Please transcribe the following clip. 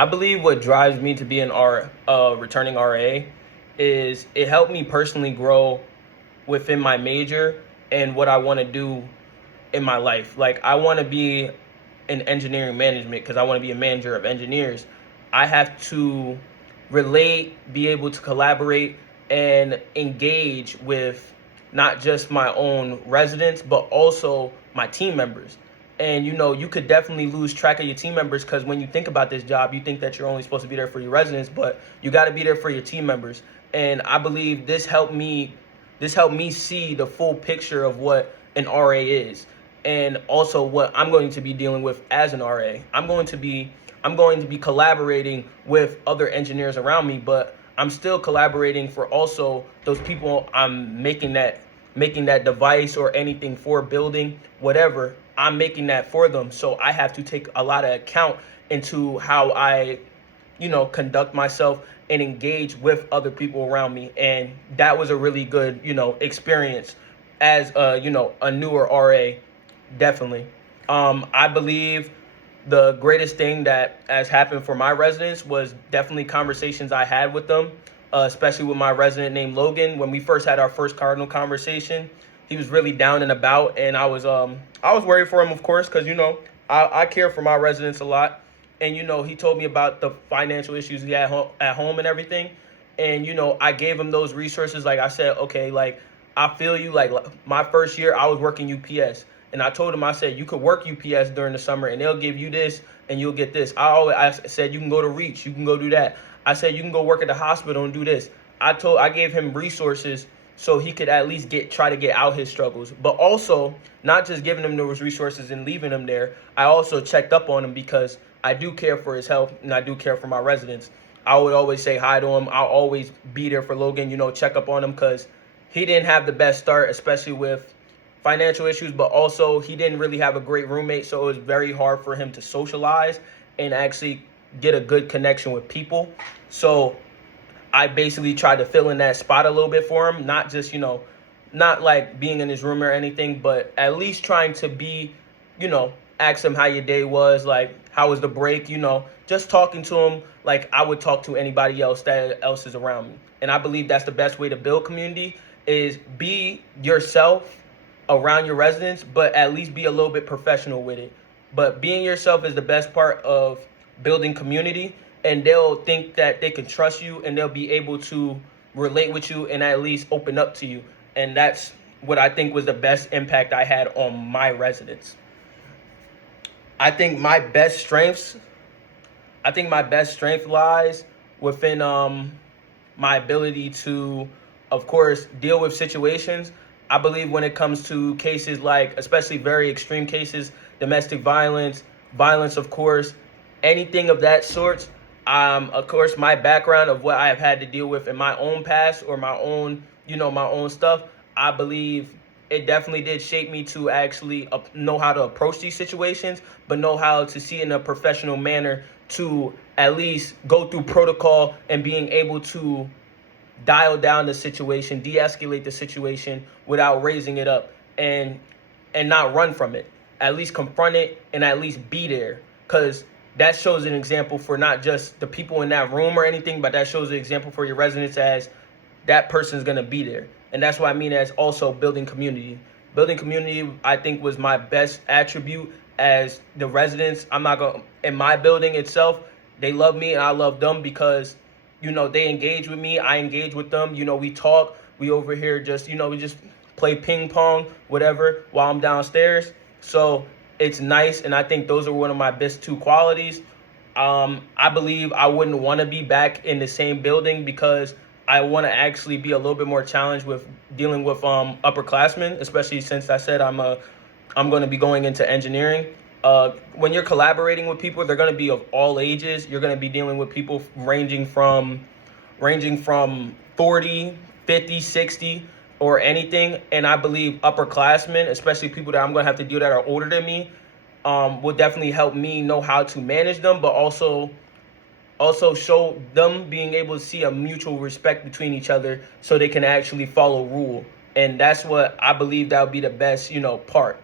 I believe what drives me to be an returning RA is it helped me personally grow within my major and what I want to do in my life. Like, I want to be in engineering management because I want to be a manager of engineers. I have to relate, be able to collaborate, and engage with not just my own residents, but also my team members. And you could definitely lose track of your team members because when you think about this job, you think that you're only supposed to be there for your residents, but you got to be there for your team members. And I believe this helped me see the full picture of what an RA is, and also what I'm going to be dealing with as an RA. I'm going to be collaborating with other engineers around me, but I'm still collaborating for also those people I'm making that device or anything for building, whatever. I'm making that for them. So I have to take a lot of account into how I conduct myself and engage with other people around me. And that was a really good, experience as a newer RA, definitely. I believe the greatest thing that has happened for my residents was definitely conversations I had with them, especially with my resident named Logan. When we first had our first Cardinal conversation, he was really down and about, and I was worried for him, of course, because I care for my residents a lot. And he told me about the financial issues he had at home and everything. And I gave him those resources. Like I said, okay, like I feel you. Like my first year, I was working UPS, and I told him, I said, you could work UPS during the summer, and they'll give you this, and you'll get this. I said you can go to Reach, you can go do that. I said you can go work at the hospital and do this. I gave him resources so he could at least try to get out his struggles. But also, not just giving him those resources and leaving him there, I also checked up on him because I do care for his health and I do care for my residents. I would always say hi to him. I'll always be there for Logan, check up on him because he didn't have the best start, especially with financial issues, but also he didn't really have a great roommate, so it was very hard for him to socialize and actually get a good connection with people. So I basically tried to fill in that spot a little bit for him, not just, not like being in his room or anything, but at least trying to be, ask him how your day was, like how was the break, just talking to him like I would talk to anybody else that else is around me. And I believe that's the best way to build community is be yourself around your residents, but at least be a little bit professional with it. But being yourself is the best part of building community, and they'll think that they can trust you and they'll be able to relate with you and at least open up to you. And that's what I think was the best impact I had on my residents. I think my best strength lies within my ability to, of course, deal with situations. I believe when it comes to cases like, especially very extreme cases, domestic violence, of course, anything of that sort. Of course, my background of what I have had to deal with in my own past or my own stuff, I believe it definitely did shape me to actually know how to approach these situations, but know how to see in a professional manner to at least go through protocol and being able to dial down the situation, de-escalate the situation without raising it up and not run from it. At least confront it and at least be there, because that shows an example for not just the people in that room or anything, but that shows an example for your residents as that person's going to be there. And that's what I mean as also building community. Building community, I think, was my best attribute as the residents. I'm not going to, in my building itself, they love me and I love them because, they engage with me. I engage with them. We talk. We over here just, we just play ping pong, whatever, while I'm downstairs. So it's nice. And I think those are one of my best two qualities. I believe I wouldn't want to be back in the same building because I want to actually be a little bit more challenged with dealing with upperclassmen, especially since I said I'm going to be going into engineering. When you're collaborating with people, they're going to be of all ages. You're going to be dealing with people ranging from 40, 50, 60, or anything. And I believe upperclassmen, especially people that I'm going to have to deal that are older than me, will definitely help me know how to manage them, but also show them being able to see a mutual respect between each other so they can actually follow rule. And that's what I believe that would be the best, part.